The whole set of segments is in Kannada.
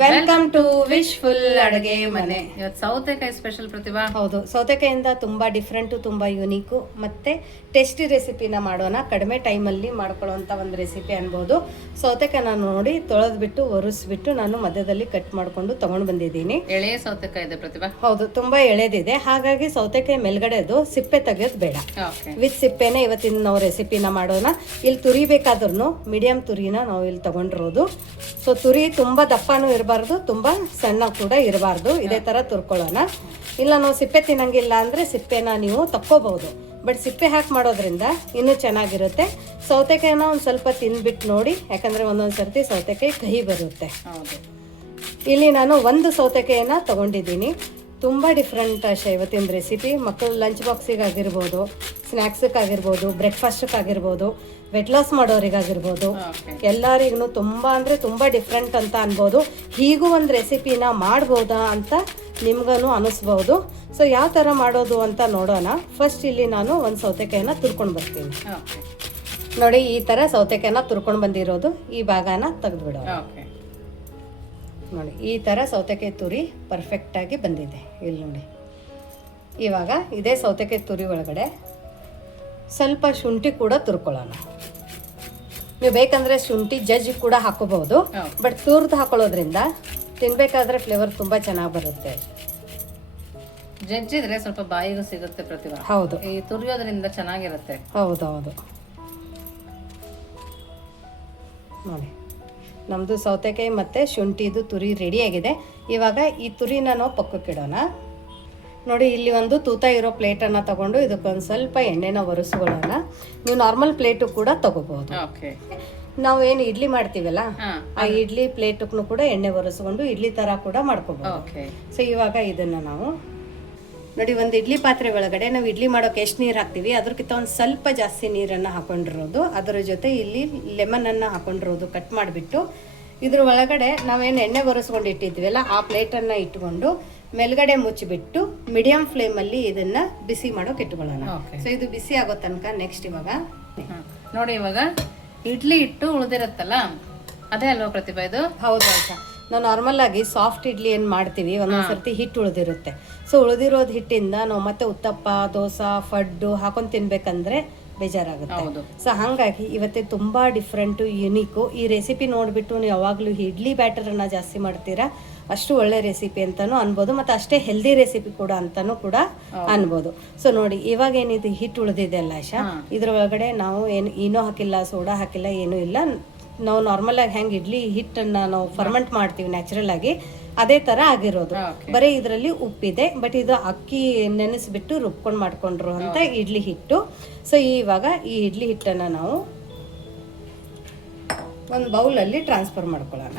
ವೆಲ್ಕಮ್ ಟು ವಿಶ್ ಫುಲ್ ಅಡುಗೆ ಮನೆ. ಇವತ್ತು ಸೌತೆಕಾಯಿ ಸ್ಪೆಷಲ್ ಪ್ರತಿಭಾ. ಹೌದು ಸೌತೆಕಾಯಿಂದ ತುಂಬಾ ಡಿಫ್ರೆಂಟು ತುಂಬಾ ಯುನೀಕು ಮತ್ತೆ ಟೇಸ್ಟಿ ರೆಸಿಪಿನ ಮಾಡೋಣ. ಕಡಿಮೆ ಟೈಮಲ್ಲಿ ಮಾಡ್ಕೊಳ್ಳೋವಂಥ ಒಂದು ರೆಸಿಪಿ ಅನ್ಬೋದು. ಸೌತೆಕಾಯಿನ ನೋಡಿ ತೊಳೆದ್ಬಿಟ್ಟು ಒರೆಸ್ಬಿಟ್ಟು ನಾನು ಮಧ್ಯದಲ್ಲಿ ಕಟ್ ಮಾಡಿಕೊಂಡು ತಗೊಂಡು ಬಂದಿದ್ದೀನಿ. ಎಳೆ ಸೌತೆಕಾಯಿ ಇದೆ ಪ್ರತಿಭಾ. ಹೌದು ತುಂಬಾ ಎಳೆದಿದೆ. ಹಾಗಾಗಿ ಸೌತೆಕಾಯಿ ಮೇಲ್ಗಡೆದು ಸಿಪ್ಪೆ ತೆಗೆಯೋದು ಬೇಡ. ವಿತ್ ಸಿಪ್ಪೆನೆ ಇವತ್ತಿನ ನಾವು ರೆಸಿಪಿನ ಮಾಡೋಣ. ಇಲ್ಲಿ ತುರಿಬೇಕಾದ್ರೂ ಮೀಡಿಯಂ ತುರಿನ ನಾವು ಇಲ್ಲಿ ತಗೊಂಡಿರೋದು. ಸೊ ತುರಿ ತುಂಬಾ ದಪ್ಪನೂ ಇರಬಾರ್ದು ತುಂಬಾ ಸಣ್ಣ ಕೂಡ ಇರಬಾರ್ದು. ಇದೇ ತರ ತುರ್ಕೊಳ್ಳೋಣ. ಇಲ್ಲ ನಾವು ಸಿಪ್ಪೆ ತಿನ್ನಂಗಿಲ್ಲ ಅಂದ್ರೆ ಸಿಪ್ಪೆನ ನೀವು ತಕ್ಕೋಬಹುದು. ಬಟ್ ಸಿಪ್ಪೆ ಹಾಕಿ ಮಾಡೋದ್ರಿಂದ ಇನ್ನೂ ಚೆನ್ನಾಗಿರುತ್ತೆ. ಸೌತೆಕಾಯಿನ ಒಂದು ಸ್ವಲ್ಪ ತಿಂದ್ಬಿಟ್ಟು ನೋಡಿ ಯಾಕಂದ್ರೆ ಒಂದೊಂದು ಸರ್ತಿ ಸೌತೆಕಾಯಿ ಕಹಿ ಬರುತ್ತೆ. ಹೌದು. ಇಲ್ಲಿ ನಾನು ಒಂದು ಸೌತೆಕಾಯಿನ ತಗೊಂಡಿದ್ದೀನಿ. ತುಂಬ ಡಿಫ್ರೆಂಟ್ ಇವತ್ತಿನ ರೆಸಿಪಿ ಮಕ್ಕಳು ಲಂಚ್ ಬಾಕ್ಸಿಗಾಗಿರ್ಬೋದು ಸ್ನ್ಯಾಕ್ಸಕ್ಕಾಗಿರ್ಬೋದು ಬ್ರೇಕ್ಫಾಸ್ಟಕ್ಕಾಗಿರ್ಬೋದು ವೆಟ್ ಲಾಸ್ ಮಾಡೋರಿಗಾಗಿರ್ಬೋದು. ಎಲ್ಲರಿಗೂ ತುಂಬ ಅಂದರೆ ತುಂಬ ಡಿಫ್ರೆಂಟ್ ಅಂತ ಅನ್ಬೋದು. ಹೀಗೂ ಒಂದು ರೆಸಿಪಿನ ಮಾಡ್ಬೋದಾ ಅಂತ ನಿಮ್ಗೂ ಅನಿಸ್ಬೋದು. ಸೊ ಯಾವ ಥರ ಮಾಡೋದು ಅಂತ ನೋಡೋಣ. ಫಸ್ಟ್ ಇಲ್ಲಿ ನಾನು ಒಂದು ಸೌತೆಕಾಯಿನ ತುರ್ಕೊಂಡು ಬರ್ತೀನಿ. ನೋಡಿ ಈ ಥರ ಸೌತೆಕಾಯಿನ ತುರ್ಕೊಂಡು ಬಂದಿರೋದು. ಈ ಭಾಗನ ತೆಗೆದ್ಬಿಡೋಣ. ನೋಡಿ ಈ ಥರ ಸೌತೆಕಾಯಿ ತುರಿ ಪರ್ಫೆಕ್ಟಾಗಿ ಬಂದಿದೆ. ಇಲ್ಲಿ ನೋಡಿ. ಇವಾಗ ಇದೇ ಸೌತೆಕಾಯಿ ತುರಿ ಒಳಗಡೆ ಸ್ವಲ್ಪ ಶುಂಠಿ ಕೂಡ ತುರ್ಕೊಳ್ಳೋಣ. ನೀವು ಬೇಕಂದರೆ ಶುಂಠಿ ಜಜ್ಜಿ ಕೂಡ ಹಾಕೋಬಹುದು. ಬಟ್ ತುರ್ದು ಹಾಕೊಳ್ಳೋದ್ರಿಂದ ತಿನ್ಬೇಕಾದ್ರೆ ಫ್ಲೇವರ್ ತುಂಬ ಚೆನ್ನಾಗಿ ಬರುತ್ತೆ. ಜಜ್ಜಿದ್ರೆ ಸ್ವಲ್ಪ ಬಾಯಿಗೂ ಸಿಗುತ್ತೆ ಪ್ರತಿಭಾ. ಹೌದು. ಈ ತುರಿಯೋದ್ರಿಂದ ಚೆನ್ನಾಗಿರುತ್ತೆ. ಹೌದು ಹೌದು ನೋಡಿ. ನಮ್ಮದು ಸೌತೆಕಾಯಿ ಮತ್ತು ಶುಂಠಿದು ತುರಿ ರೆಡಿಯಾಗಿದೆ ಇವಾಗ ಈ ತುರಿನ ನಾವು ಪಕ್ಕಕ್ಕಿಡೋಣ ನೋಡಿ ಇಲ್ಲಿ ಒಂದು ತೂತ ಇರೋ ಪ್ಲೇಟನ್ನು ತಗೊಂಡು ಇದಕ್ಕೊಂದು ಸ್ವಲ್ಪ ಎಣ್ಣೆನ ಒರೆಸ್ಕೊಳ್ಳೋಣ. ನೀವು ನಾರ್ಮಲ್ ಪ್ಲೇಟು ಕೂಡ ತಗೋಬಹುದು. ಓಕೆ ನಾವು ಏನು ಇಡ್ಲಿ ಮಾಡ್ತೀವಲ್ಲ ಆ ಇಡ್ಲಿ ಪ್ಲೇಟಕ್ಕೂ ಕೂಡ ಎಣ್ಣೆ ಒರೆಸ್ಕೊಂಡು ಇಡ್ಲಿ ತರ ಕೂಡ ಮಾಡ್ಕೋಬಹುದು. ಸೊ ಇವಾಗ ಇದನ್ನು ನಾವು ನೋಡಿ ಒಂದು ಇಡ್ಲಿ ಪಾತ್ರೆ ಒಳಗಡೆ ನಾವು ಇಡ್ಲಿ ಮಾಡೋಕೆ ಎಷ್ಟು ನೀರು ಹಾಕ್ತೀವಿ? ಅದಕ್ಕಿಂತ ಒಂದು ಸ್ವಲ್ಪ ಜಾಸ್ತಿ ನೀರನ್ನು ಹಾಕೊಂಡಿರೋದು. ಅದರ ಜೊತೆ ಇಲ್ಲಿ ಲೆಮನನ್ನು ಹಾಕೊಂಡಿರೋದು ಕಟ್ ಮಾಡಿಬಿಟ್ಟು ಇದ್ರ ಒಳಗಡೆ ನಾವೇನು ಎಣ್ಣೆ ಒರೆಸ್ಕೊಂಡು ಇಟ್ಟಿದ್ವಿಲ್ಲ ಆ ಪ್ಲೇಟನ್ನು ಇಟ್ಕೊಂಡು ಮೇಲ್ಗಡೆ ಮುಚ್ಚಿಬಿಟ್ಟು ಮೀಡಿಯಂ ಫ್ಲೇಮಲ್ಲಿ ಇದನ್ನು ಬಿಸಿ ಮಾಡೋಕೆ ಇಟ್ಕೊಳ್ಳೋಣ. ಸೊ ಇದು ಬಿಸಿ ಆಗೋ ತನಕ ನೆಕ್ಸ್ಟ್ ಇವಾಗ. ನೋಡಿ ಇವಾಗ ಇಡ್ಲಿ ಇಟ್ಟು ಉಳಿದಿರುತ್ತಲ್ಲ? ಅದೇ ಅಲ್ವಾ ಪ್ರತಿಭಾ ಇದು? ಹೌದು. ನಾವು ನಾರ್ಮಲ್ ಆಗಿ ಸಾಫ್ಟ್ ಇಡ್ಲಿ ಏನು ಮಾಡ್ತೀವಿ ಒಂದೊಂದು ಸರ್ತಿ ಹಿಟ್ಟು ಉಳಿದಿರುತ್ತೆ. ಸೊ ಉಳಿದಿರೋದು ಹಿಟ್ಟಿಂದ ನಾವು ಮತ್ತೆ ಉತ್ತಪ್ಪ ದೋಸೆ ಫಡ್ಡು ಹಾಕೊಂಡು ತಿನ್ಬೇಕಂದ್ರೆ ಬೇಜಾರಾಗುತ್ತೆ. ಸೊ ಹಾಗಾಗಿ ಇವತ್ತೇ ತುಂಬಾ ಡಿಫ್ರೆಂಟು ಯುನೀಕು ಈ ರೆಸಿಪಿ ನೋಡಿಬಿಟ್ಟು ನೀವು ಯಾವಾಗಲೂ ಇಡ್ಲಿ ಬ್ಯಾಟರ್ ಅನ್ನ ಜಾಸ್ತಿ ಮಾಡ್ತೀರಾ ಅಷ್ಟು ಒಳ್ಳೆ ರೆಸಿಪಿ ಅಂತಾನು ಅನ್ಬೋದು ಮತ್ತೆ ಅಷ್ಟೇ ಹೆಲ್ದಿ ರೆಸಿಪಿ ಕೂಡ ಅಂತಾನು ಕೂಡ ಅನ್ಬೋದು. ಸೊ ನೋಡಿ ಇವಾಗ ಏನಿದೆ ಹಿಟ್ಟು ಉಳಿದಿದೆ ಅಲ್ಲ ಆಶಾ ಇದ್ರ ಒಳಗಡೆ ನಾವು ಏನು ಏನೋ ಹಾಕಿಲ್ಲ ಸೋಡಾ ಹಾಕಿಲ್ಲ ಏನೂ ಇಲ್ಲ ನಾವು ನಾರ್ಮಲ್ ಆಗಿ ಹೆಂಗೆ ಇಡ್ಲಿ ಹಿಟ್ಟನ್ನ ನಾವು ಫರ್ಮೆಂಟ್ ಮಾಡ್ತೀವಿ ನ್ಯಾಚುರಲ್ ಆಗಿ ಅದೇ ತರ ಆಗಿರೋದು. ಬರೀ ಇದರಲ್ಲಿ ಉಪ್ಪಿದೆ ಬಟ್ ಇದು ಅಕ್ಕಿ ನೆನೆಸ್ಬಿಟ್ಟು ರುಬ್ಕೊಂಡು ಮಾಡ್ಕೊಂಡ್ರು ಅಂತ ಇಡ್ಲಿ ಹಿಟ್ಟು. ಸೊ ಇವಾಗ ಈ ಇಡ್ಲಿ ಹಿಟ್ಟನ್ನ ನಾವು ಒಂದು ಬೌಲಲ್ಲಿ ಟ್ರಾನ್ಸ್ಫರ್ ಮಾಡ್ಕೊಳ್ಳೋಣ.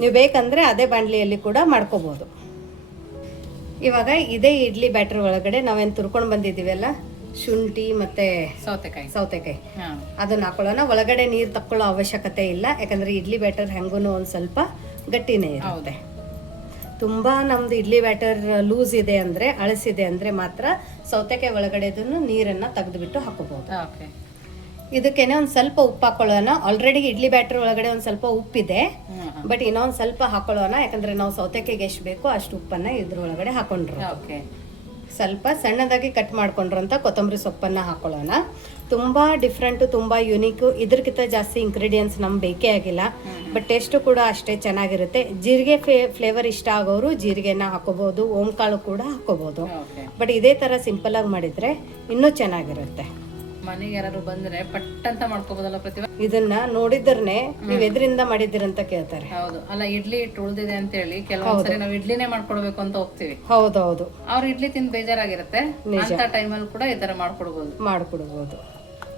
ನೀವು ಬೇಕಂದ್ರೆ ಅದೇ ಬಾಂಡ್ಲಿಯಲ್ಲಿ ಕೂಡ ಮಾಡ್ಕೋಬಹುದು ಇವಾಗ ಇದೇ ಇಡ್ಲಿ ಬ್ಯಾಟರ್ ಒಳಗಡೆ ನಾವೇನು ತುರ್ಕೊಂಡು ಬಂದಿದ್ದೀವಲ್ಲ? ಶುಂಠಿ ಮತ್ತೆ ಸೌತೆಕಾಯಿ. ಸೌತೆಕಾಯಿ. ಅದನ್ನ ಹಾಕೊಳ್ಳೋಣ. ಒಳಗಡೆ ನೀರು ತಕ್ಕೊಳ್ಳೋ ಅವಶ್ಯಕತೆ ಇಲ್ಲ. ಯಾಕಂದ್ರೆ ಇಡ್ಲಿ ಬ್ಯಾಟರ್ ಹೆಂಗೂ ಒಂದು ಸ್ವಲ್ಪ ಗಟ್ಟಿನೇ ಇರುತ್ತೆ. ತುಂಬಾ ನಮ್ದು ಇಡ್ಲಿ ಬ್ಯಾಟರ್ ಲೂಸ್ ಇದೆ ಅಂದ್ರೆ ಅಳಸಿದೆ ಅಂದ್ರೆ ಮಾತ್ರ ಸೌತೆಕಾಯಿ ಒಳಗಡೆದನ್ನು ನೀರನ್ನ ತೆಗೆದುಬಿಟ್ಟು ಹಾಕೋಬಹುದು. ಓಕೆ. ಇದಕ್ಕೇನೆ ಒಂದು ಸ್ವಲ್ಪ ಉಪ್ಪು ಹಾಕೊಳ್ಳೋಣ. ಆಲ್ರೆಡಿ ಇಡ್ಲಿ ಬ್ಯಾಟರ್ ಒಳಗಡೆ ಒಂದು ಸ್ವಲ್ಪ ಉಪ್ಪಿದೆ. ಬಟ್ ಇನ್ನೊಂದು ಸ್ವಲ್ಪ ಹಾಕೊಳ್ಳೋಣ. ಯಾಕಂದ್ರೆ ನಾವು ಸೌತೆಕಾಯಿಗೆ ಎಷ್ಟು ಬೇಕೋ ಅಷ್ಟು ಉಪ್ಪನ್ನ ಇದ್ರೊಳಗಡೆ ಹಾಕೊಂಡ್ರು ಓಕೆ. ಸ್ವಲ್ಪ ಸಣ್ಣದಾಗಿ ಕಟ್ ಮಾಡ್ಕೊಂಡ್ರಂಥ ಕೊತ್ತಂಬರಿ ಸೊಪ್ಪನ್ನು ಹಾಕೊಳ್ಳೋಣ. ತುಂಬ ಡಿಫ್ರೆಂಟು ತುಂಬ ಯುನೀಕು ಇದಕ್ಕಿಂತ ಜಾಸ್ತಿ ಇಂಗ್ರೀಡಿಯೆಂಟ್ಸ್ ನಮ್ಗೆ ಬೇಕೇ ಆಗಿಲ್ಲ. ಬಟ್ ಟೇಸ್ಟು ಕೂಡ ಅಷ್ಟೇ ಚೆನ್ನಾಗಿರುತ್ತೆ. ಜೀರಿಗೆ ಫ್ಲೇವರ್ ಇಷ್ಟ ಆಗೋರು ಜೀರಿಗೆನ ಹಾಕೋಬೋದು ಓಂಕಾಳು ಕೂಡ ಹಾಕೋಬೋದು. ಬಟ್ ಇದೇ ಥರ ಸಿಂಪಲಾಗಿ ಮಾಡಿದರೆ ಇನ್ನೂ ಚೆನ್ನಾಗಿರುತ್ತೆ. ಮನೆಗೆ ಯಾರು ಬಂದ್ರೆ ಪಟ್ಟ ಅಂತ ಮಾಡ್ಕೋಬೋದಲ್ಲ ಪ್ರತಿಭಾ? ಇದನ್ನ ನೋಡಿದ್ರನೆ ನೀವು ಎದರಿಂದ ಮಾಡಿದ್ದೀರಂತ ಕೇಳ್ತಾರೆ. ಹೌದು. ಅಲ್ಲ ಇಡ್ಲಿ ಹಿಟ್ಟು ಉಳ್ದಿದೆ ಅಂತ ಹೇಳಿ ಕೆಲವೊಂದ್ಸರಿ ನಾವು ಇಡ್ಲಿನೇ ಮಾಡ್ಕೊಡ್ಬೇಕು ಅಂತ ಹೋಗ್ತೀವಿ. ಹೌದೌದು. ಅವ್ರ ಇಡ್ಲಿ ತಿಂದ್ ಬೇಜಾರಾಗಿರುತ್ತೆ. ಅಂತ ಟೈಮಲ್ಲಿ ಕೂಡ ಈ ತರ ಮಾಡ್ಕೊಡ್ಬೋದು. ಮಾಡ್ಕೊಡ್ಬೋದು.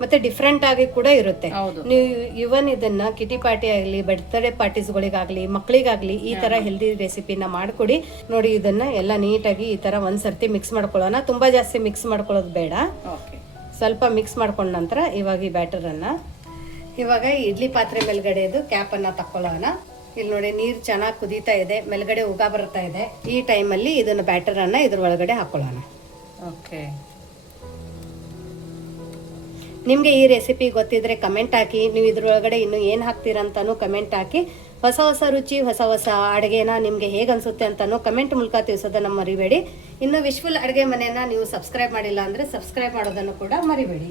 ಮತ್ತೆ ಡಿಫ್ರೆಂಟ್ ಆಗಿ ಕೂಡ ಇರುತ್ತೆ. ನೀವು ಇವನ್ ಇದನ್ನ ಕಿಟಿ ಪಾರ್ಟಿ ಆಗಲಿ ಬರ್ತ್ಡೇ ಪಾರ್ಟೀಸ್ಗಳಿಗಾಗ್ಲಿ ಮಕ್ಳಿಗಾಗ್ಲಿ ಈ ತರ ಹೆಲ್ದಿ ರೆಸಿಪಿನ ಮಾಡ್ಕೊಡಿ. ನೋಡಿ ಇದನ್ನ ಎಲ್ಲ ನೀಟಾಗಿ ಈ ತರ ಒಂದ್ಸರ್ತಿ ಮಿಕ್ಸ್ ಮಾಡ್ಕೊಳ್ಳೋಣ. ತುಂಬಾ ಜಾಸ್ತಿ ಮಿಕ್ಸ್ ಮಾಡ್ಕೊಳ್ಳೋದು ಬೇಡ. ಸ್ವಲ್ಪ ಮಿಕ್ಸ್ ಮಾಡ್ಕೊಂಡ ನಂತರ ಇವಾಗ ಈ ಬ್ಯಾಟರನ್ನು ಇವಾಗ ಇಡ್ಲಿ ಪಾತ್ರೆ ಮೇಲ್ಗಡೆದು ಕ್ಯಾಪನ್ನು ತಕ್ಕೊಳ್ಳೋಣ. ಇಲ್ಲಿ ನೋಡಿ ನೀರು ಚೆನ್ನಾಗಿ ಕುದೀತಾ ಇದೆ ಮೇಲ್ಗಡೆ ಉಗ ಬರ್ತಾ ಇದೆ. ಈ ಟೈಮಲ್ಲಿ ಇದನ್ನ ಬ್ಯಾಟರನ್ನು ಇದ್ರ ಒಳಗಡೆ ಹಾಕೊಳ್ಳೋಣ. ಓಕೆ ನಿಮಗೆ ಈ ರೆಸಿಪಿ ಗೊತ್ತಿದ್ರೆ ಕಮೆಂಟ್ ಹಾಕಿ ನೀವು ಇದ್ರೊಳಗಡೆ ಇನ್ನು ಏನು ಹಾಕ್ತೀರಾ ಅಂತಾನು ಕಮೆಂಟ್ ಹಾಕಿ. ಹೊಸ ಹೊಸ ರುಚಿ ಹೊಸ ಹೊಸ ಅಡುಗೆನ ನಿಮಗೆ ಹೇಗೆ ಅನಿಸುತ್ತೆ ಅಂತನೋ ಕಮೆಂಟ್ ಮೂಲಕ ತಿಳಿಸೋದನ್ನು ಮರಿಬೇಡಿ. ಇನ್ನು ವಿಶ್ವಲ್ ಅಡುಗೆ ಮನೆಯನ್ನು ನೀವು ಸಬ್ಸ್ಕ್ರೈಬ್ ಮಾಡಿಲ್ಲ ಅಂದರೆ ಸಬ್ಸ್ಕ್ರೈಬ್ ಮಾಡೋದನ್ನು ಕೂಡ ಮರಿಬೇಡಿ.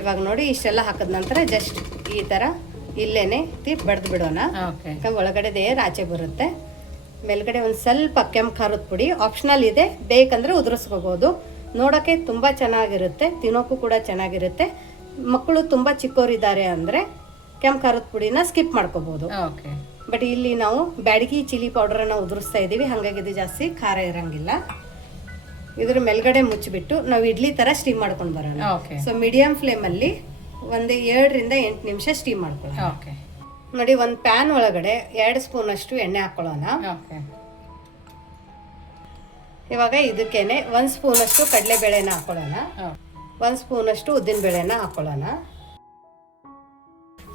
ಇವಾಗ ನೋಡಿ ಇಷ್ಟೆಲ್ಲ ಹಾಕಿದ ನಂತರ ಜಸ್ಟ್ ಈ ಥರ ಇಲ್ಲೇನೆ ತೀರ್ ಬಡ್ದು ಬಿಡೋಣ. ಒಳಗಡೆದೇ ಆಚೆ ಬರುತ್ತೆ. ಮೇಲ್ಗಡೆ ಒಂದು ಸ್ವಲ್ಪ ಕೆಂಪು ಖಾರದ ಪುಡಿ ಆಪ್ಷನಲ್ ಇದೆ. ಬೇಕಂದ್ರೆ ಉದುರಿಸ್ಕೋಬೋದು. ನೋಡೋಕ್ಕೆ ತುಂಬ ಚೆನ್ನಾಗಿರುತ್ತೆ ತಿನ್ನೋಕ್ಕೂ ಕೂಡ ಚೆನ್ನಾಗಿರುತ್ತೆ. ಮಕ್ಕಳು ತುಂಬ ಚಿಕ್ಕವರಿದ್ದಾರೆ ಅಂದರೆ ಕೆಂಪು ಖಾರದ ಪುಡಿನ ಸ್ಕಿಪ್ ಮಾಡ್ಕೋಬಹುದು ಓಕೆ. ಬಟ್ ಇಲ್ಲಿ ನಾವು ಬ್ಯಾಡಗಿ ಚಿಲ್ಲಿ ಪೌಡರನ್ನು ಉದುರಿಸ್ತಾ ಇದ್ದೀವಿ. ಹಾಗಾಗಿ ಇದು ಜಾಸ್ತಿ ಖಾರ ಇರಂಗಿಲ್ಲ. ಇದ್ರ ಮೇಲ್ಗಡೆ ಮುಚ್ಚಿಬಿಟ್ಟು ನಾವು ಇಡ್ಲಿ ಥರ ಸ್ಟೀಮ್ ಮಾಡ್ಕೊಂಡು ಬರೋಣ. ಓಕೆ. ಸೊ ಮೀಡಿಯಂ ಫ್ಲೇಮಲ್ಲಿ ಒಂದು ಏಳರಿಂದ ಎಂಟು ನಿಮಿಷ ಸ್ಟೀಮ್ ಮಾಡ್ಕೊಳ್ಳೋಣ. ಓಕೆ. ನೋಡಿ ಒಂದು ಪ್ಯಾನ್ ಒಳಗಡೆ ಎರಡು ಸ್ಪೂನ್ ಅಷ್ಟು ಎಣ್ಣೆ ಹಾಕೊಳ್ಳೋಣ. ಇವಾಗ ಇದಕ್ಕೇನೆ ಒಂದು ಸ್ಪೂನ್ ಅಷ್ಟು ಕಡಲೆಬೇಳೆನ ಹಾಕೊಳ್ಳೋಣ. ಒಂದು ಸ್ಪೂನ್ ಅಷ್ಟು ಉದ್ದಿನ ಬೇಳೆನ ಹಾಕೊಳ್ಳೋಣ.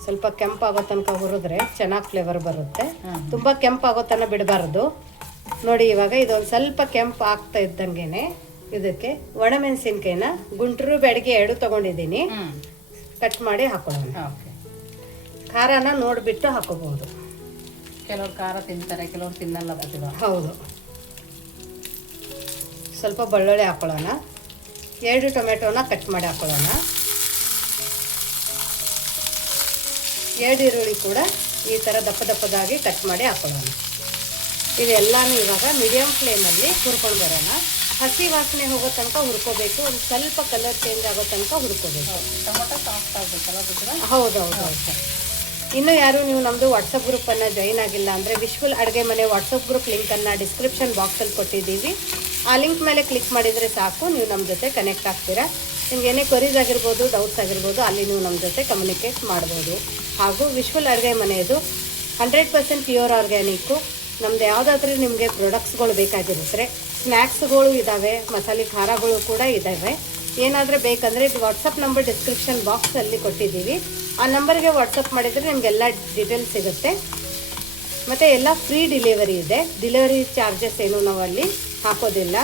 ಸ್ವಲ್ಪ ಕೆಂಪಾಗೋ ತನಕ ಹುರಿದ್ರೆ ಚೆನ್ನಾಗಿ ಫ್ಲೇವರ್ ಬರುತ್ತೆ. ತುಂಬ ಕೆಂಪಾಗೋ ತನಕ ಬಿಡಬಾರ್ದು. ನೋಡಿ ಇವಾಗ ಇದೊಂದು ಸ್ವಲ್ಪ ಕೆಂಪು ಆಗ್ತಾ ಇದ್ದಂಗೆನೆ ಇದಕ್ಕೆ ಒಣಮೆಣಸಿನ್ಕಾಯಿನ ಗುಂಟೂರು ಬೆಡಗೆ ಎರಡು ತಗೊಂಡಿದ್ದೀನಿ. ಕಟ್ ಮಾಡಿ ಹಾಕೊಳ್ಳೋಣ. ಖಾರನ ನೋಡಿಬಿಟ್ಟು ಹಾಕೋಬಹುದು. ಕೆಲವ್ರು ಖಾರ ತಿಂತಾರೆ ಕೆಲವ್ರು ತಿನ್ನಲ್ಲ ಹೌದು. ಸ್ವಲ್ಪ ಬೆಳ್ಳುಳ್ಳಿ ಹಾಕೊಳ್ಳೋಣ. ಎರಡು ಟೊಮೆಟೊನ ಕಟ್ ಮಾಡಿ ಹಾಕೊಳ್ಳೋಣ. ಎರಡು ಈರುಳ್ಳಿ ಕೂಡ ಈ ಥರ ದಪ್ಪ ದಪ್ಪದಾಗಿ ಕಟ್ ಮಾಡಿ ಹಾಕೊಳ್ಳೋಣ. ಇದೆಲ್ಲಾನು ಇವಾಗ ಮೀಡಿಯಮ್ ಫ್ಲೇಮಲ್ಲಿ ಹುರ್ಕೊಂಡು ಬರೋಣ. ಹಸಿ ವಾಸನೆ ಹೋಗೋ ತನಕ ಹುರ್ಕೋಬೇಕು. ಒಂದು ಸ್ವಲ್ಪ ಕಲರ್ ಚೇಂಜ್ ಆಗೋ ತನಕ ಹುರ್ಕೋಬೇಕು. ಟೊಮೊಟೊ ಸಾಫ್ಟ್ ಆಗಬೇಕಲ್ಲ ಹೌದೌದು ಹೌದು. ಇನ್ನು ಯಾರು ನೀವು ನಮ್ಮದು ವಾಟ್ಸಪ್ ಗ್ರೂಪನ್ನು ಜಾಯಿನ್ ಆಗಿಲ್ಲ ಅಂದರೆ ವಿಶ್ವಲ್ ಅಡುಗೆ ಮನೆ ವಾಟ್ಸಪ್ ಗ್ರೂಪ್ ಲಿಂಕನ್ನು ಡಿಸ್ಕ್ರಿಪ್ಷನ್ ಬಾಕ್ಸಲ್ಲಿ ಕೊಟ್ಟಿದ್ದೀವಿ. ಆ ಲಿಂಕ್ ಮೇಲೆ ಕ್ಲಿಕ್ ಮಾಡಿದರೆ ಸಾಕು ನೀವು ನಮ್ಮ ಜೊತೆ ಕನೆಕ್ಟ್ ಆಗ್ತೀರಾ. ನಿಮ್ಗೆ ಏನೇ ಕ್ವರೀಸ್ ಆಗಿರ್ಬೋದು ಡೌಟ್ಸ್ ಆಗಿರ್ಬೋದು, ಅಲ್ಲಿ ನೀವು ನಮ್ಮ ಜೊತೆ ಕಮ್ಯುನಿಕೇಟ್ ಮಾಡ್ಬೋದು. ಹಾಗೂ ವಿಶ್ವಲ್ ಅಡುಗೆ ಮನೆಯದು ಹಂಡ್ರೆಡ್ ಪರ್ಸೆಂಟ್ ಪ್ಯೂರ್ ಆರ್ಗ್ಯಾನಿಕ್ಕು ನಮ್ದು ಯಾವುದಾದ್ರೂ ನಿಮಗೆ ಪ್ರಾಡಕ್ಟ್ಸ್ಗಳು ಬೇಕಾಗಿರುತ್ತೆ ಸ್ನ್ಯಾಕ್ಸ್ಗಳು ಇದ್ದಾವೆ ಮಸಾಲೆ ಖಾರಗಳು ಕೂಡ ಇದ್ದಾವೆ ಏನಾದರೂ ಬೇಕಂದರೆ ವಾಟ್ಸಪ್ ನಂಬರ್ ಡಿಸ್ಕ್ರಿಪ್ಷನ್ ಬಾಕ್ಸಲ್ಲಿ ಕೊಟ್ಟಿದ್ದೀವಿ. ಆ ನಂಬರ್ಗೆ ವಾಟ್ಸಪ್ ಮಾಡಿದರೆ ನಿಮಗೆಲ್ಲ ಡೀಟೇಲ್ಸ್ ಸಿಗುತ್ತೆ. ಮತ್ತು ಎಲ್ಲ ಫ್ರೀ ಡಿಲಿವರಿ ಇದೆ. ಡಿಲಿವರಿ ಚಾರ್ಜಸ್ ಏನು ನಾವು ಅಲ್ಲಿ ಹಾಕೋದಿಲ್ಲ.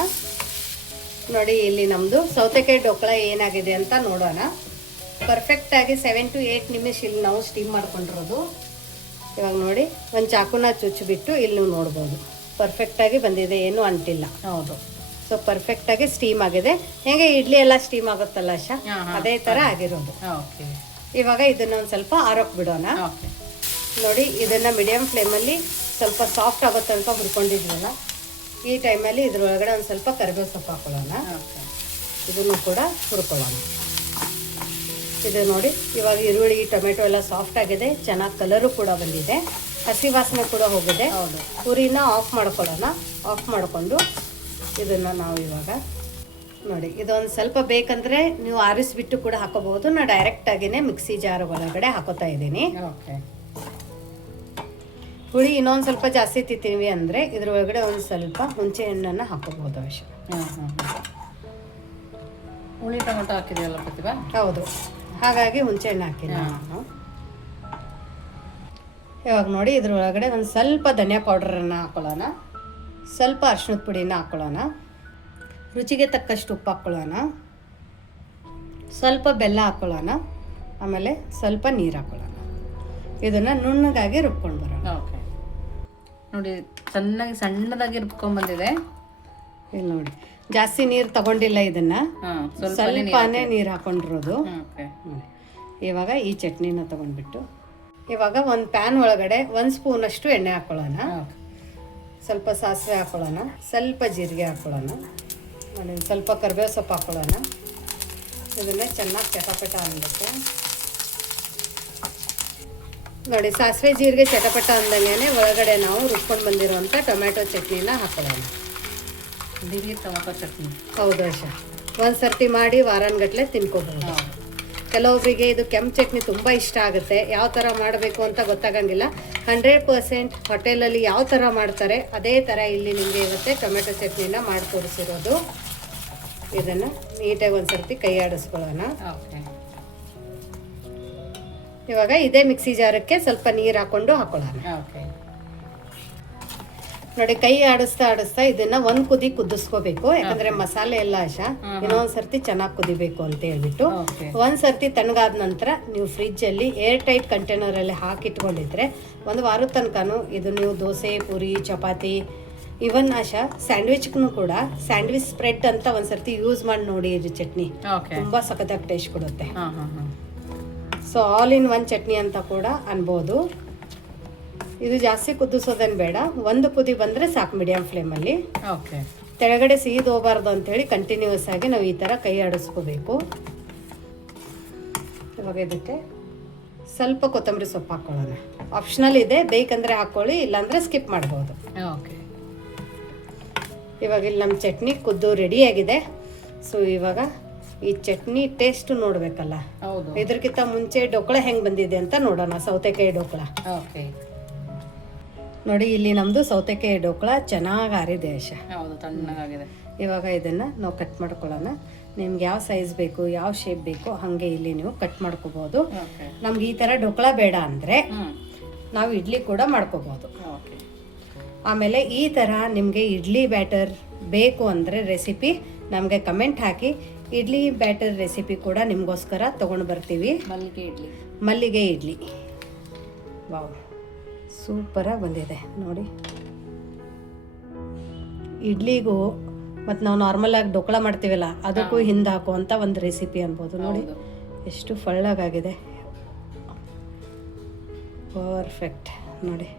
ನೋಡಿ ಇಲ್ಲಿ ನಮ್ಮದು ಸೌತೆಕಾಯಿ ಡೊಕ್ಕಳ ಏನಾಗಿದೆ ಅಂತ ನೋಡೋಣ. ಪರ್ಫೆಕ್ಟಾಗಿ ಸೆವೆನ್ ಟು ಏಯ್ಟ್ ನಿಮಿಷ ಇಲ್ಲಿ ನಾವು ಸ್ಟೀಮ್ ಮಾಡ್ಕೊಂಡಿರೋದು. ಇವಾಗ ನೋಡಿ ಒಂದು ಚಾಕುನ ಚುಚ್ಚಿಬಿಟ್ಟು ಇಲ್ಲಿ ನೋಡ್ಬೋದು. ಪರ್ಫೆಕ್ಟಾಗಿ ಬಂದಿದೆ ಏನೂ ಅಂಟಿಲ್ಲ. ಹೌದು. ಸೊ ಪರ್ಫೆಕ್ಟಾಗಿ ಸ್ಟೀಮ್ ಆಗಿದೆ. ಹೇಗೆ ಇಡ್ಲಿ ಎಲ್ಲ ಸ್ಟೀಮ್ ಆಗುತ್ತಲ್ಲ ಶಾ. ಅದೇ ಥರ ಆಗಿರೋದು. ಓಕೆ. ಇವಾಗ ಇದನ್ನ ಒಂದು ಸ್ವಲ್ಪ ಆರೋಕ್ ಬಿಡೋಣ. ಓಕೆ. ನೋಡಿ ಇದನ್ನ ಮೀಡಿಯಂ ಫ್ಲೇಮಲ್ಲಿ ಸ್ವಲ್ಪ ಸಾಫ್ಟ್ ಆಗೋ ತನಕ ಹುರ್ಕೊಂಡಿದ್ವಲ್ಲ? ಈ ಟೈಮಲ್ಲಿ ಇದ್ರೊಳಗಡೆ ಒಂದು ಸ್ವಲ್ಪ ಕರಿಬೇವು ಸೊಪ್ಪು ಹಾಕೊಳ್ಳೋಣ. ಇದನ್ನು ಕೂಡ ಹುರ್ಕೊಳ್ಳೋಣ. ಇದು ನೋಡಿ ಇವಾಗ ಈರುಳ್ಳಿ ಟೊಮೆಟೊ ಎಲ್ಲ ಸಾಫ್ಟ್ ಆಗಿದೆ. ಚೆನ್ನಾಗಿ ಕಲರು ಕೂಡ ಬಂದಿದೆ. ಹಸಿ ವಾಸನೆ ಕೂಡ ಹೋಗಿದೆ. ಹೌದು. ಪುರಿನ ಆಫ್ ಮಾಡ್ಕೊಳ್ಳೋಣ. ಆಫ್ ಮಾಡಿಕೊಂಡು ಇದನ್ನು ನಾವು ಇವಾಗ ನೋಡಿ ಇದೊಂದು ಸ್ವಲ್ಪ ಬೇಕಂದರೆ ನೀವು ಆರಿಸಿಬಿಟ್ಟು ಕೂಡ ಹಾಕೋಬಹುದು. ನಾನು ಡೈರೆಕ್ಟಾಗಿನೇ ಮಿಕ್ಸಿ ಜಾರ್ ಒಳಗಡೆ ಹಾಕೋತಾ ಇದ್ದೀನಿ. ಓಕೆ. ಹುಳಿ ಇನ್ನೊಂದು ಸ್ವಲ್ಪ ಜಾಸ್ತಿ ತಿಂತೀವಿ ಅಂದರೆ ಇದ್ರ ಒಳಗಡೆ ಒಂದು ಸ್ವಲ್ಪ ಹುಣಸೆ ಹಣ್ಣನ್ನು ಹಾಕೋಬಹುದು ಅವಶ್ಯ. ಹಾಂ ಹಾಂ ಹುಳಿ ಟೊಮೆಟೊ ಹಾಕಿದೆಯಲ್ಲ ಪ್ರತಿಭಾ? ಹೌದು. ಹಾಗಾಗಿ ಹುಣಸೆ ಹಣ್ಣು ಹಾಕಿಲ್ಲ ನಾನು. ಇವಾಗ ನೋಡಿ ಇದ್ರ ಒಳಗಡೆ ಒಂದು ಸ್ವಲ್ಪ ಧನಿಯಾ ಪೌಡರನ್ನು ಹಾಕೊಳ್ಳೋಣ. ಸ್ವಲ್ಪ ಅರ್ಶಿಣದ ಪುಡಿನ ಹಾಕೊಳ್ಳೋಣ. ರುಚಿಗೆ ತಕ್ಕಷ್ಟು ಉಪ್ಪು ಹಾಕ್ಕೊಳ್ಳೋಣ ಸ್ವಲ್ಪ ಬೆಲ್ಲ ಹಾಕ್ಕೊಳ್ಳೋಣ ಆಮೇಲೆ ಸ್ವಲ್ಪ ನೀರು ಹಾಕ್ಕೊಳ್ಳೋಣ ಇದನ್ನು ನುಣ್ಣಗಾಗಿ ರುಬ್ಕೊಂಡು ಬರೋಣ. ನೋಡಿ ಚೆನ್ನಾಗಿ ಸಣ್ಣದಾಗಿ ರುಬ್ಕೊಂಡ್ಬಂದಿದೆ ಇಲ್ಲಿ ನೋಡಿ ಜಾಸ್ತಿ ನೀರು ತಗೊಂಡಿಲ್ಲ ಇದನ್ನ. ಸ್ವಲ್ಪ ಸ್ವಲ್ಪನೇ ನೀರು ಹಾಕೊಂಡಿರೋದು. ಇವಾಗ ಈ ಚಟ್ನಿನ ತಗೊಂಡ್ಬಿಟ್ಟು ಇವಾಗ ಒಂದು ಪ್ಯಾನ್ ಒಳಗಡೆ ಒಂದು ಸ್ಪೂನಷ್ಟು ಎಣ್ಣೆ ಹಾಕೊಳ್ಳೋಣ. ಸ್ವಲ್ಪ ಸಾಸಿವೆ ಹಾಕೊಳ್ಳೋಣ ಸ್ವಲ್ಪ ಜೀರಿಗೆ ಹಾಕೊಳ್ಳೋಣ. ಆಮೇಲೆ ಸ್ವಲ್ಪ ಕರಿಬೇವು ಸೊಪ್ಪು ಹಾಕೊಳ್ಳೋಣ. ಇದನ್ನೇ ಚೆನ್ನಾಗಿ ಚಟಪಟ ಅನ್ಬೇಕು ನೋಡಿ ಸಾಸಿವೆ ಜೀರಿಗೆ ಚಟಪಟ ಅಂದಂಗೆ ಒಳಗಡೆ ನಾವು ರುಬ್ಕೊಂಡು ಬಂದಿರುವಂಥ ಟೊಮ್ಯಾಟೊ ಚಟ್ನಿನ ಹಾಕೋಣ ದಿಢೀರ್ ಟೊಮೊಟೊ ಚಟ್ನಿ. ಹೌದು ಅಶ ಒಂದು ಸರ್ತಿ ಮಾಡಿ ವಾರಾನ್ಗಟ್ಟಲೆ ತಿನ್ಕೋಬಹುದು ಹೌದು. ಕೆಲವೊಬ್ಬರಿಗೆ ಇದು ಕೆಂಪು ಚಟ್ನಿ ತುಂಬ ಇಷ್ಟ ಆಗುತ್ತೆ. ಯಾವ ಥರ ಮಾಡಬೇಕು ಅಂತ ಗೊತ್ತಾಗಂಗಿಲ್ಲ. ಹಂಡ್ರೆಡ್ ಪರ್ಸೆಂಟ್ ಹೋಟೆಲಲ್ಲಿ ಯಾವ ಥರ ಮಾಡ್ತಾರೆ ಅದೇ ಥರ ಇಲ್ಲಿ ನಿಮಗೆ ಇವತ್ತೆ ಟೊಮೆಟೊ ಚಟ್ನಿನ ಮಾಡಿ ತೋರಿಸಿರೋದು ಇದನ್ನು ನೀಟಾಗಿ ಒಂದು ಸರ್ತಿ ಕೈ ಆಡಿಸ್ಕೊಳ್ಳೋಣ ಓಕೆ. ಇವಾಗ ಇದೇ ಮಿಕ್ಸಿ ಜಾರಕ್ಕೆ ಸ್ವಲ್ಪ ನೀರು ಹಾಕ್ಕೊಂಡು ಹಾಕೊಳ್ಳೋಣ. ಓಕೆ ನೋಡಿ ಕೈ ಆಡಿಸ್ತಾ ಆಡಿಸ್ತಾ ಇದನ್ನ ಒಂದ್ ಕುದಿ ಕುದಿಸ್ಕೋಬೇಕು. ಯಾಕಂದ್ರೆ ಮಸಾಲೆ ಎಲ್ಲ ಆಶ ಇನ್ನೊಂದ್ ಸರ್ತಿ ಚೆನ್ನಾಗಿ ಕುದಿಬೇಕು ಅಂತ ಹೇಳ್ಬಿಟ್ಟು ಒಂದ್ ಸರ್ತಿ ತಣ್ಣಗಾದ ನಂತರ ನೀವು ಫ್ರಿಜ್ ಅಲ್ಲಿ ಏರ್ ಟೈಟ್ ಕಂಟೈನರ್ ಅಲ್ಲಿ ಹಾಕಿಟ್ಕೊಂಡಿದ್ರೆ ಒಂದು ವಾರದ ತನಕನು ಇದು ನೀವು ದೋಸೆ ಪೂರಿ ಚಪಾತಿ ಇವನ್ ಆಶ ಸ್ಯಾಂಡ್ವಿಚ್ಗೂ ಕೂಡ ಸ್ಯಾಂಡ್ವಿಚ್ ಸ್ಪ್ರೆಡ್ ಅಂತ ಒಂದ್ ಸರ್ತಿ ಯೂಸ್ ಮಾಡಿ ನೋಡಿ ಇದು ಚಟ್ನಿ. ತುಂಬಾ ಸಖತ್ತಾಗಿ ಟೇಸ್ಟ್ ಕೊಡುತ್ತೆ. So all in one chutney ಅಂತ ಕೂಡ ಅನ್ಬೋದು ಇದು ಜಾಸ್ತಿ ಕುದಿಸೋದೇನು ಬೇಡ ಒಂದು ಕುದಿ ಬಂದರೆ ಸಾಕು ಮೀಡಿಯಂ ಫ್ಲೇಮಲ್ಲಿ ಓಕೆ ತೆಳಗಡೆ ಅಂತ ಅಂತೇಳಿ ಕಂಟಿನ್ಯೂಸ್ ಆಗಿ ನಾವು ಈ ಥರ ಕೈ ಆಡಿಸ್ಕೋಬೇಕು ಇವಾಗ ಇದಕ್ಕೆ ಸ್ವಲ್ಪ ಕೊತ್ತಂಬರಿ ಸೊಪ್ಪು ಹಾಕ್ಕೊಳ್ಳೋಣ ಆಪ್ಷನಲ್ ಇದೆ ಬೇಕಂದ್ರೆ ಹಾಕ್ಕೊಳ್ಳಿ ಇಲ್ಲಾಂದರೆ ಸ್ಕಿಪ್ ಮಾಡ್ಬೋದು. ಓಕೆ ಇವಾಗ ಇಲ್ಲಿ ನಮ್ಮ ಚಟ್ನಿ ಕುದ್ದು ರೆಡಿಯಾಗಿದೆ ಸೊ ಇವಾಗ ಈ ಚಟ್ನಿ ಟೇಸ್ಟ್ ನೋಡಬೇಕಲ್ಲ? ಹೌದು. ಇದಕ್ಕಿಂತ ಮುಂಚೆ ಡೊಕ್ಕಳ ಹೆಂಗೆ ಬಂದಿದೆ ಅಂತ ನೋಡೋಣ ಸೌತೆಕಾಯಿ ಡೊಕ್ಕಳ ಓಕೆ. ನೋಡಿ ಇಲ್ಲಿ ನಮ್ದು ಸೌತೆಕಾಯಿ ಡೊಕ್ಕಳ ಚೆನ್ನಾಗಿ ಆರಿದೆ ಆಶ. ಹೌದು ತಣ್ಣಗಾಗಿದೆ. ಇವಾಗ ಇದನ್ನ ನಾವು ಕಟ್ ಮಾಡ್ಕೊಳ್ಳೋಣ. ನಿಮ್ಗೆ ಯಾವ ಸೈಜ್ ಬೇಕು ಯಾವ ಶೇಪ್ ಬೇಕು ಹಾಗೆ ಇಲ್ಲಿ ನೀವು ಕಟ್ ಮಾಡ್ಕೋಬಹುದು ನಮ್ಗೆ ಈ ತರ ಡೊಕ್ಕಳ ಬೇಡ ಅಂದ್ರೆ ನಾವು ಇಡ್ಲಿ ಕೂಡ ಮಾಡ್ಕೋಬಹುದು ಓಕೆ. ಆಮೇಲೆ ಈ ತರ ನಿಮಗೆ ಇಡ್ಲಿ ಬ್ಯಾಟರ್ ಬೇಕು ಅಂದ್ರೆ ರೆಸಿಪಿ ನಮಗೆ ಕಮೆಂಟ್ ಹಾಕಿ. ಇಡ್ಲಿ ಬ್ಯಾಟರ್ ರೆಸಿಪಿ ಕೂಡ ನಿಮಗೋಸ್ಕರ ತೊಗೊಂಡು ಬರ್ತೀವಿ. ಮಲ್ಲಿಗೆ ಇಡ್ಲಿ. ಮಲ್ಲಿಗೆ ಇಡ್ಲಿ. ವಾವ್ ಸೂಪರಾಗಿ ಬಂದಿದೆ. ನೋಡಿ. ಇಡ್ಲಿಗೂ ಮತ್ತು ನಾವು ನಾರ್ಮಲಾಗಿ ಡೊಕ್ಕಳ ಮಾಡ್ತೀವಲ್ಲ ಅದಕ್ಕೂ ಹಿಂದೆ ಹಾಕುವಂಥ ಒಂದು ರೆಸಿಪಿ ಅನ್ಬೋದು. ನೋಡಿ ಎಷ್ಟು ಫಳ್ಳಗಾಗಿದೆ. ಪರ್ಫೆಕ್ಟ್. ನೋಡಿ.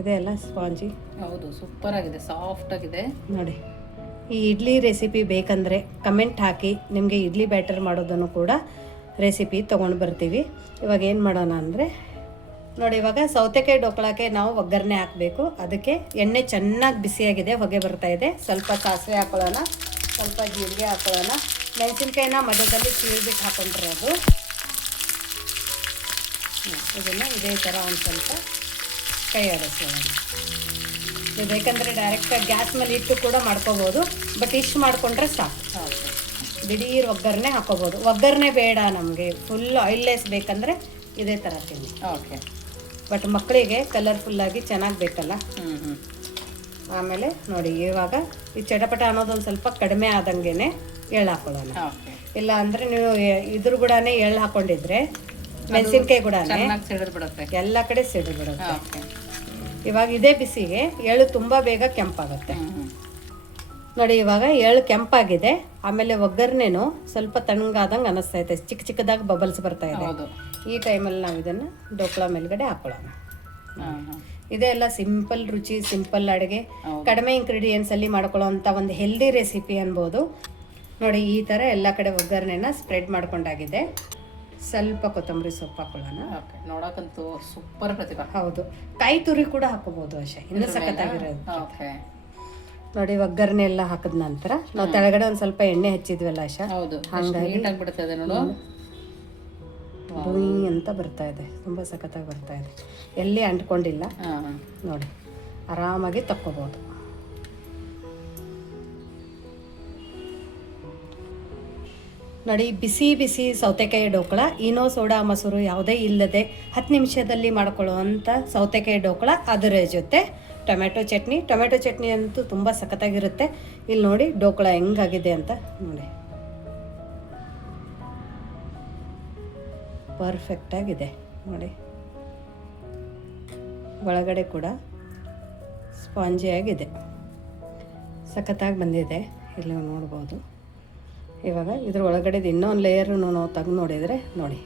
ಇದೆ ಅಲ್ಲ ಸ್ಪಾಂಜಿ? ಹೌದು ಸೂಪರ್ ಆಗಿದೆ ಸಾಫ್ಟ್ ಆಗಿದೆ. ನೋಡಿ. ಈ ಇಡ್ಲಿ ರೆಸಿಪಿ ಬೇಕಂದರೆ ಕಮೆಂಟ್ ಹಾಕಿ. ನಿಮಗೆ ಇಡ್ಲಿ ಬ್ಯಾಟರ್ ಮಾಡೋದನ್ನು ಕೂಡ ರೆಸಿಪಿ ತೊಗೊಂಡು ಬರ್ತೀವಿ. ಇವಾಗ ಏನು ಮಾಡೋಣ ಅಂದರೆ, ನೋಡಿ ಇವಾಗ ಸೌತೆಕಾಯಿ ಡೊಕ್ಕಳಕ್ಕೆ ನಾವು ಒಗ್ಗರಣೆ ಹಾಕಬೇಕು. ಅದಕ್ಕೆ ಎಣ್ಣೆ ಚೆನ್ನಾಗಿ ಬಿಸಿಯಾಗಿದೆ, ಹೊಗೆ ಬರ್ತಾ ಇದೆ. ಸ್ವಲ್ಪ ಸಾಸಿವೆ ಹಾಕೊಳ್ಳೋಣ, ಸ್ವಲ್ಪ ಜೀರಿಗೆ ಹಾಕೊಳ್ಳೋಣ. ಮೆಣಸಿನ್ಕಾಯಿನ ಮಧ್ಯದಲ್ಲಿ ಕೀಳ್ಬಿಟ್ಟು ಹಾಕೊಂಡ್ರೆ ಅದು. ಇದನ್ನು ಇದೇ ಥರ ಒಂದು ಸ್ವಲ್ಪ ಕೈ ಆಡಿಸೋಣ ನೀವು ಬೇಕಂದರೆ ಡೈರೆಕ್ಟಾಗಿ ಗ್ಯಾಸ್ ಮೇಲೆ ಇಟ್ಟು ಕೂಡ ಮಾಡ್ಕೋಬೋದು. ಬಟ್ ಇಷ್ಟು ಮಾಡಿಕೊಂಡ್ರೆ ಸಾಕು. ದಿಢೀರ್ ಒಗ್ಗರಣೆ ಹಾಕೋಬೋದು. ಒಗ್ಗರಣೆ ಬೇಡ ನಮಗೆ. ಫುಲ್ ಆಯಿಲ್ಲೆಸ್ ಬೇಕಂದರೆ ಇದೇ ಥರ ತಿನ್ನಿ. ಓಕೆ ಬಟ್ ಮಕ್ಕಳಿಗೆ ಕಲರ್ಫುಲ್ಲಾಗಿ ಚೆನ್ನಾಗಿ ಬೇಕಲ್ಲ. ಆಮೇಲೆ ನೋಡಿ ಇವಾಗ ಈ ಚಟಪಟ ಅನ್ನೋದೊಂದು ಸ್ವಲ್ಪ ಕಡಿಮೆ ಆದಂಗೆನೆ ಎಳ್ಳು ಹಾಕೊಳ್ಳೋಣ. ಇಲ್ಲ ಅಂದರೆ ನೀವು ಇದ್ರ ಕೂಡ ಎಳ್ಳು ಹಾಕೊಂಡಿದ್ರೆ ಮೆಣಸಿನ್ಕಾಯಿ ಕೂಡ ಎಲ್ಲ ಕಡೆ ಸಿಡಿದ್ಬಿಡುತ್ತೆ ಓಕೆ ಇವಾಗ ಇದೇ ಬಿಸಿಗೆ ಎಳ್ಳು ತುಂಬ ಬೇಗ ಕೆಂಪಾಗುತ್ತೆ. ನೋಡಿ ಇವಾಗ ಎಳ್ಳು ಕೆಂಪಾಗಿದೆ. ಆಮೇಲೆ ಒಗ್ಗರಣೆನು ಸ್ವಲ್ಪ ತಣ್ಣಗಾದಂಗೆ ಅನಿಸ್ತಾ ಇದೆ. ಚಿಕ್ಕ ಚಿಕ್ಕದಾಗಿ ಬಬಲ್ಸ್ ಬರ್ತಾ ಇದೆ. ಈ ಟೈಮಲ್ಲಿ ನಾವು ಇದನ್ನು ಡೋಕ್ಳ ಮೇಲ್ಗಡೆ ಹಾಕೊಳ್ಳೋಣ. ಇದೆಲ್ಲ ಹಾಂ. ಇದೇ ಎಲ್ಲ ಸಿಂಪಲ್ ರುಚಿ ಸಿಂಪಲ್ ಅಡುಗೆ. ಕಡಿಮೆ ಇಂಗ್ರೀಡಿಯೆಂಟ್ಸ್ ಅಲ್ಲಿ ಮಾಡ್ಕೊಳ್ಳೋವಂಥ ಒಂದು ಹೆಲ್ದಿ ರೆಸಿಪಿ ಅನ್ಬೋದು. ನೋಡಿ ಈ ಥರ ಎಲ್ಲ ಕಡೆ ಒಗ್ಗರಣೆನ ಸ್ಪ್ರೆಡ್ ಮಾಡ್ಕೊಂಡಾಗಿದೆ. ಸ್ವಲ್ಪ ಕೊತ್ತಂಬರಿ ಸೊಪ್ಪು ಹಾಕೊಳ್ಳೋಣ. ಓಕೆ ನೋಡಕ್ಕಂತೂ ಸೂಪರ್ ಪ್ರತಿಭಾ. ಹೌದು. ಕಾಯಿ ತುರಿ ಕೂಡ ಹಾಕೋಬಹುದು ಅಷ್ಟೇ ಇನ್ನೂ ಸಖತ್ತಾಗಿರೋದು. ಓಕೆ. ನೋಡಿ ಒಗ್ಗರಣೆ ಎಲ್ಲ ಹಾಕಿದ ನಂತರ ನಾವು ತೆಳಗಡೆ ಒಂದು ಸ್ವಲ್ಪ ಎಣ್ಣೆ ಹಚ್ಚಿದ್ವಲ್ಲ ಆಶಾ ಹೌದು ಹಂಗಾಗಿ ಬಿಡುತ್ತದೆ ನೋಡು. ಬುಯ್ ಅಂತ ಬರ್ತಾ ಇದೆ ತುಂಬ ಸಖತ್ತಾಗಿ ಬರ್ತಾ ಇದೆ. ಎಲ್ಲಿ ಅಂಟ್ಕೊಂಡಿಲ್ಲ ನೋಡಿ ಆರಾಮಾಗಿ ತಕ್ಕೋಬೋದು. ನೋಡಿ ಬಿಸಿ ಬಿಸಿ ಸೌತೆಕಾಯಿ ಡೋಕಳ. ಇನೋ ಸೋಡಾ ಮೊಸರು ಯಾವುದೇ ಇಲ್ಲದೆ ಹತ್ತು ನಿಮಿಷದಲ್ಲಿ ಮಾಡ್ಕೊಳ್ಳುವಂಥ ಸೌತೆಕಾಯಿ ಡೋಕಳ. ಅದರ ಜೊತೆ ಟೊಮೆಟೊ ಚಟ್ನಿ. ಟೊಮೆಟೊ ಚಟ್ನಿ ಅಂತೂ ತುಂಬ ಸಖತ್ತಾಗಿರುತ್ತೆ. ಇಲ್ಲಿ ನೋಡಿ ಡೋಕಳ ಹೆಂಗಾಗಿದೆ ಅಂತ ನೋಡಿ. ಪರ್ಫೆಕ್ಟಾಗಿದೆ ನೋಡಿ. ಒಳಗಡೆ ಕೂಡ ಸ್ಪಾಂಜಿಯಾಗಿದೆ ಸಖತ್ತಾಗಿ ಬಂದಿದೆ. ಇಲ್ಲಿ ನೋಡ್ಬೋದು. ಇವಾಗ ಇದ್ರ ಒಳಗಡೆದು ಇನ್ನೊಂದು ಲೇಯರು ನಾವು ತೆಗೆದು ನೋಡಿದರೆ ನೋಡಿ.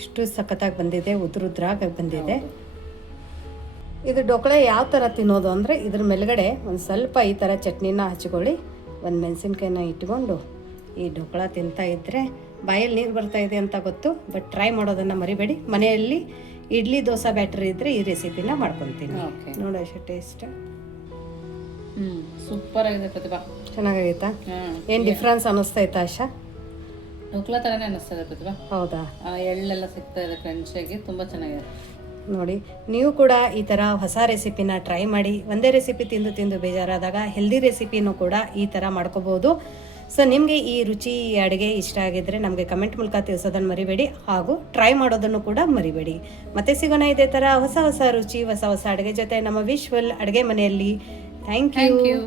ಇಷ್ಟು ಸಖತ್ತಾಗಿ ಬಂದಿದೆ ಉದ್ರುದ್ರಾಗಿ ಬಂದಿದೆ. ಇದು ಡೊಕಳೆ ಯಾವ ಥರ ತಿನ್ನೋದು ಅಂದರೆ ಇದ್ರ ಮೇಲ್ಗಡೆ ಒಂದು ಸ್ವಲ್ಪ ಈ ಥರ ಚಟ್ನಿನ ಹಚ್ಕೊಳ್ಳಿ ಒಂದು ಮೆಣಸಿನ್ಕಾಯಿನ ಇಟ್ಕೊಂಡು ಈ ಡೊಕಳ ತಿಂತಾ ಇದ್ದರೆ ಬಾಯಲ್ಲಿ ನೀರು ಬರ್ತಾ ಇದೆ ಅಂತ ಗೊತ್ತು ಬಟ್ ಟ್ರೈ ಮಾಡೋದನ್ನು ಮರಿಬೇಡಿ. ಮನೆಯಲ್ಲಿ ಇಡ್ಲಿ ದೋಸೆ ಬ್ಯಾಟ್ರಿ ಇದ್ದರೆ ಈ ರೆಸಿಪಿನ ಮಾಡ್ಕೊತೀನಿ. ನೋಡಿ ಟೇಸ್ಟ್ ಸೂಪರ್ ಆಗಿದೆ ಪ್ರತಿಭಾ. ಚೆನ್ನಾಗಾಗೈತಾ? ಹಾಂ ಏನು ಡಿಫ್ರೆನ್ಸ್ ಅನ್ನಿಸ್ತೈತಾ ಆಶಾ? ಢೋಕ್ಲಾ ಥರನೇ ಅನಿಸ್ತದೆ ಪ್ರತಿಭಾ. ಹೌದಾ? ಎಳ್ಳೆಲ್ಲ ಸಿಗ್ತಾ ಇದೆ ಕ್ರಂಚಾಗಿ ತುಂಬ ಚೆನ್ನಾಗಿದೆ. ನೋಡಿ ನೀವು ಕೂಡ ಈ ಥರ ಹೊಸ ರೆಸಿಪಿನ ಟ್ರೈ ಮಾಡಿ ಒಂದೇ ರೆಸಿಪಿ ತಿಂದು ತಿಂದು ಬೇಜಾರಾದಾಗ ಹೆಲ್ದಿ ರೆಸಿಪಿನೂ ಕೂಡ ಈ ಥರ ಮಾಡ್ಕೋಬೋದು. ಸೊ ನಿಮಗೆ ಈ ರುಚಿ ಅಡುಗೆ ಇಷ್ಟ ಆಗಿದ್ರೆ ನಮಗೆ ಕಮೆಂಟ್ ಮೂಲಕ ತಿಳಿಸೋದನ್ನು ಮರಿಬೇಡಿ ಹಾಗೂ ಟ್ರೈ ಮಾಡೋದನ್ನು ಕೂಡ ಮರಿಬೇಡಿ. ಮತ್ತೆ ಸಿಗೋಣ ಇದೇ ಥರ ಹೊಸ ಹೊಸ ರುಚಿ ಹೊಸ ಹೊಸ ಅಡುಗೆ ಜೊತೆ ನಮ್ಮ ವಿಶ್ವಲ್ ಅಡುಗೆ ಮನೆಯಲ್ಲಿ. Thank you